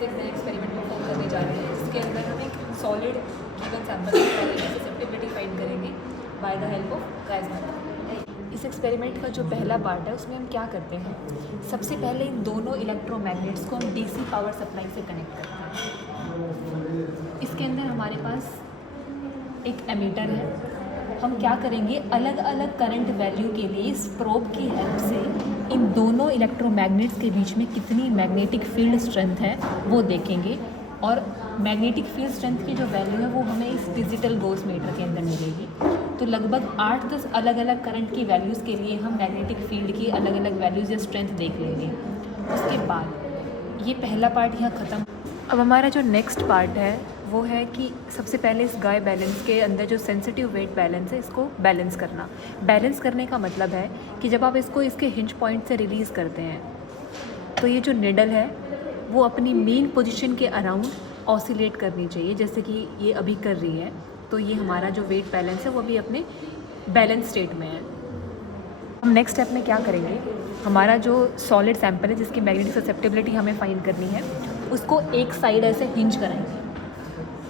से एक नया एक्सपेरिमेंट परफॉर्म करने जा रहे हैं, जिसके अंदर हम एक सॉलिड गिवन सैंपल की ससेप्टिबिलिटी फाइंड करेंगे by the help of guys method. इस एक्सपेरिमेंट का जो पहला पार्ट है उसमें हम क्या करते हैं, सबसे पहले इन दोनों इलेक्ट्रोमैग्नेट्स को हम डीसी पावर सप्लाई से कनेक्ट करते हैं। इसके अंदर हमारे पास एक एमीटर है। हम क्या करेंगे, अलग अलग करंट वैल्यू के लिए इस प्रोब की हेल्प से इन दोनों इलेक्ट्रोमैग्नेट्स के बीच में कितनी मैग्नेटिक फील्ड स्ट्रेंथ है वो देखेंगे, और मैग्नेटिक फील्ड स्ट्रेंथ की जो वैल्यू है वो हमें इस डिजिटल गोस मीटर के अंदर मिलेगी। तो लगभग 8-10 अलग अलग करंट की वैल्यूज़ के लिए हम मैग्नेटिक फील्ड की अलग अलग वैल्यूज़ या स्ट्रेंथ देख लेंगे। उसके बाद ये पहला पार्ट यहाँ ख़त्म। अब हमारा जो नेक्स्ट पार्ट है वो है कि सबसे पहले इस गाय बैलेंस के अंदर जो सेंसिटिव वेट बैलेंस है इसको बैलेंस करना। बैलेंस करने का मतलब है कि जब आप इसको इसके हिंज पॉइंट से रिलीज़ करते हैं तो ये जो निडल है वो अपनी मेन पोजीशन के अराउंड ऑसिलेट करनी चाहिए, जैसे कि ये अभी कर रही है। तो ये हमारा जो वेट बैलेंस है वो भी अपने बैलेंस स्टेट में है। हम नेक्स्ट स्टेप में क्या करेंगे, हमारा जो सॉलिड सैंपल है जिसकी मैग्नेटिक ससेप्टिबिलिटी हमें फाइंड करनी है, उसको एक साइड ऐसे हिंज कराएंगे।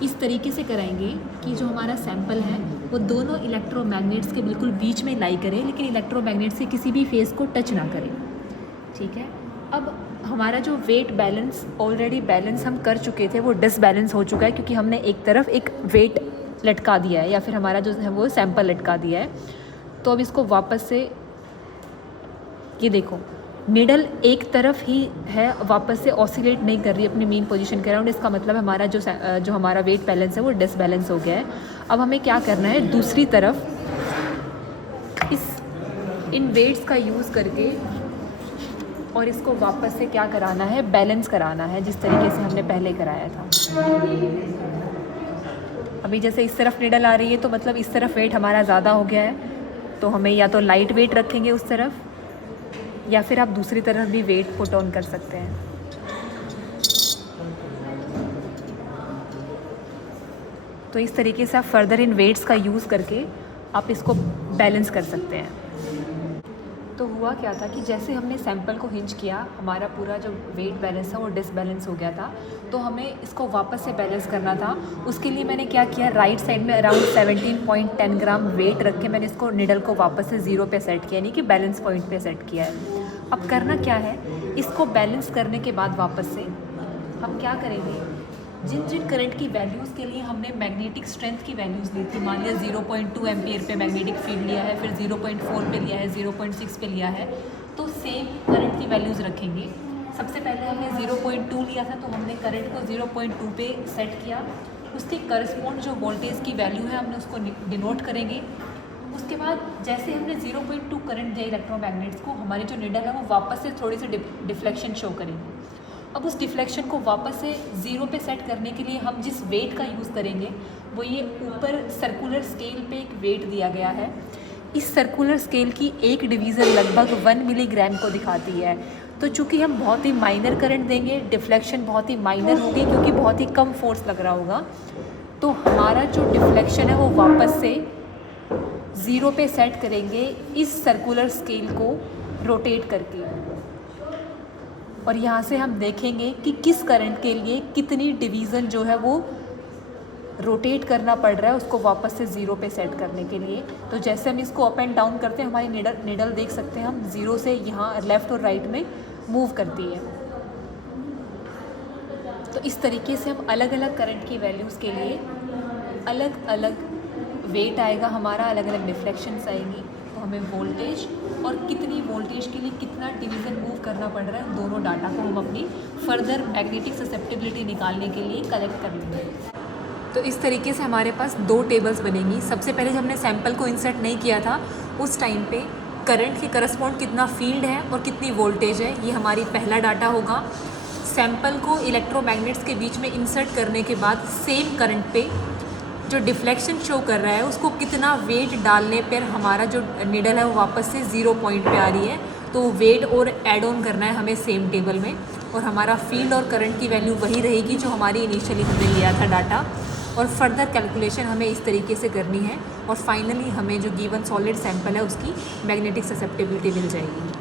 इस तरीके से कराएंगे कि जो हमारा सैंपल है वो दोनों इलेक्ट्रोमैग्नेट्स के बिल्कुल बीच में लाई करे, लेकिन इलेक्ट्रोमैग्नेट से किसी भी फेस को टच ना करे। ठीक है। अब हमारा जो वेट बैलेंस ऑलरेडी बैलेंस हम कर चुके थे वो डिसबैलेंस हो चुका है, क्योंकि हमने एक तरफ एक वेट लटका दिया है या फिर हमारा जो है वो सैंपल लटका दिया है। तो अब इसको वापस से, ये देखो निडल एक तरफ ही है, वापस से ऑसिलेट नहीं कर रही अपनी मेन पोजीशन के अराउंड। इसका मतलब हमारा जो हमारा वेट बैलेंस है वो डिसबैलेंस हो गया है। अब हमें क्या करना है, दूसरी तरफ इन वेट्स का यूज़ करके और इसको वापस से क्या कराना है, बैलेंस कराना है, जिस तरीके से हमने पहले कराया था। अभी जैसे इस तरफ निडल आ रही है तो मतलब इस तरफ वेट हमारा ज़्यादा हो गया है, तो हमें या तो लाइट वेट रखेंगे उस तरफ या फिर आप दूसरी तरफ भी वेट पुट ऑन कर सकते हैं। तो इस तरीके से आप फर्दर इन वेट्स का यूज़ करके आप इसको बैलेंस कर सकते हैं। तो हुआ क्या था कि जैसे हमने सैंपल को हिंज किया, हमारा पूरा जो वेट बैलेंस था वो डिसबैलेंस हो गया था। तो हमें इसको वापस से बैलेंस करना था। उसके लिए मैंने क्या किया, राइट साइड में अराउंड 17.10 ग्राम वेट रख के मैंने इसको निडल को वापस से 0 पे सेट किया, यानी कि बैलेंस पॉइंट पे सेट किया है। अब करना क्या है, इसको बैलेंस करने के बाद वापस से हम क्या करेंगे, जिन जिन करंट की वैल्यूज़ के लिए हमने मैग्नेटिक स्ट्रेंथ की वैल्यूज़ ली थी, मान लिया 0.2 एम्पियर पे मैग्नेटिक फील्ड लिया है, फिर 0.4 पे लिया है, 0.6 पे लिया है, तो सेम करंट की वैल्यूज़ रखेंगे। सबसे पहले हमने 0.2 लिया था तो हमने करंट को 0.2 पे सेट किया। उसके करस्पॉन्ड जो वोल्टेज की वैल्यू है हमने उसको डिनोट करेंगे। उसके बाद जैसे हमने 0.2 करंट दिया इलेक्ट्रोमैग्नेट्स को, हमारी जो निडल है वो वापस से थोड़ी सी डिफ्लेक्शन शो करेंगे। अब उस डिफ्लेक्शन को वापस से 0 पे सेट करने के लिए हम जिस वेट का यूज़ करेंगे वो ये ऊपर सर्कुलर स्केल पे एक वेट दिया गया है। इस सर्कुलर स्केल की एक डिवीज़न लगभग 1 मिलीग्राम को दिखाती है। तो चूँकि हम बहुत ही माइनर करंट देंगे, डिफ्लेक्शन बहुत ही माइनर होगी क्योंकि बहुत ही कम फोर्स लग रहा होगा, तो हमारा जो डिफ्लेक्शन है वो वापस से 0 पे सेट करेंगे इस सर्कुलर स्केल को रोटेट करके। और यहाँ से हम देखेंगे कि किस करंट के लिए कितनी डिवीज़न जो है वो रोटेट करना पड़ रहा है उसको वापस से 0 पे सेट करने के लिए। तो जैसे हम इसको अप एंड डाउन करते हैं, हमारी निडल देख सकते हैं हम 0 से यहाँ लेफ़्ट और राइट में मूव करती है। तो इस तरीके से हम अलग अलग करंट की वैल्यूज़ के लिए अलग अलग वेट आएगा हमारा, अलग अलग डिफ्लेक्शंस आएंगी, तो हमें वोल्टेज और कितनी वोल्टेज के लिए कितना डिवीज़न मूव करना पड़ रहा है, दोनों डाटा को हम अपनी फर्दर मैग्नेटिक ससेप्टिबिलिटी निकालने के लिए कलेक्ट कर लेंगे। तो इस तरीके से हमारे पास 2 टेबल्स बनेंगी। सबसे पहले जब हमने सैंपल को इंसर्ट नहीं किया था उस टाइम पे करंट के करस्पॉन्ड कितना फील्ड है और कितनी वोल्टेज है, ये हमारी पहला डाटा होगा। सैंपल को इलेक्ट्रोमैग्नेट्स के बीच में इंसर्ट करने के बाद सेम करंट पे जो डिफ्लेक्शन शो कर रहा है उसको कितना वेट डालने पर हमारा जो निडल है वो वापस से 0 पॉइंट पे आ रही है, तो वेट और ऐड ऑन करना है हमें सेम टेबल में। और हमारा फील्ड और करंट की वैल्यू वही रहेगी जो हमारी इनिशियली हमने लिया था डाटा, और फर्दर कैलकुलेशन हमें इस तरीके से करनी है और फाइनली हमें जो गिवन सॉलिड सैंपल है उसकी मैग्नेटिक ससेप्टिबिलिटी मिल जाएगी।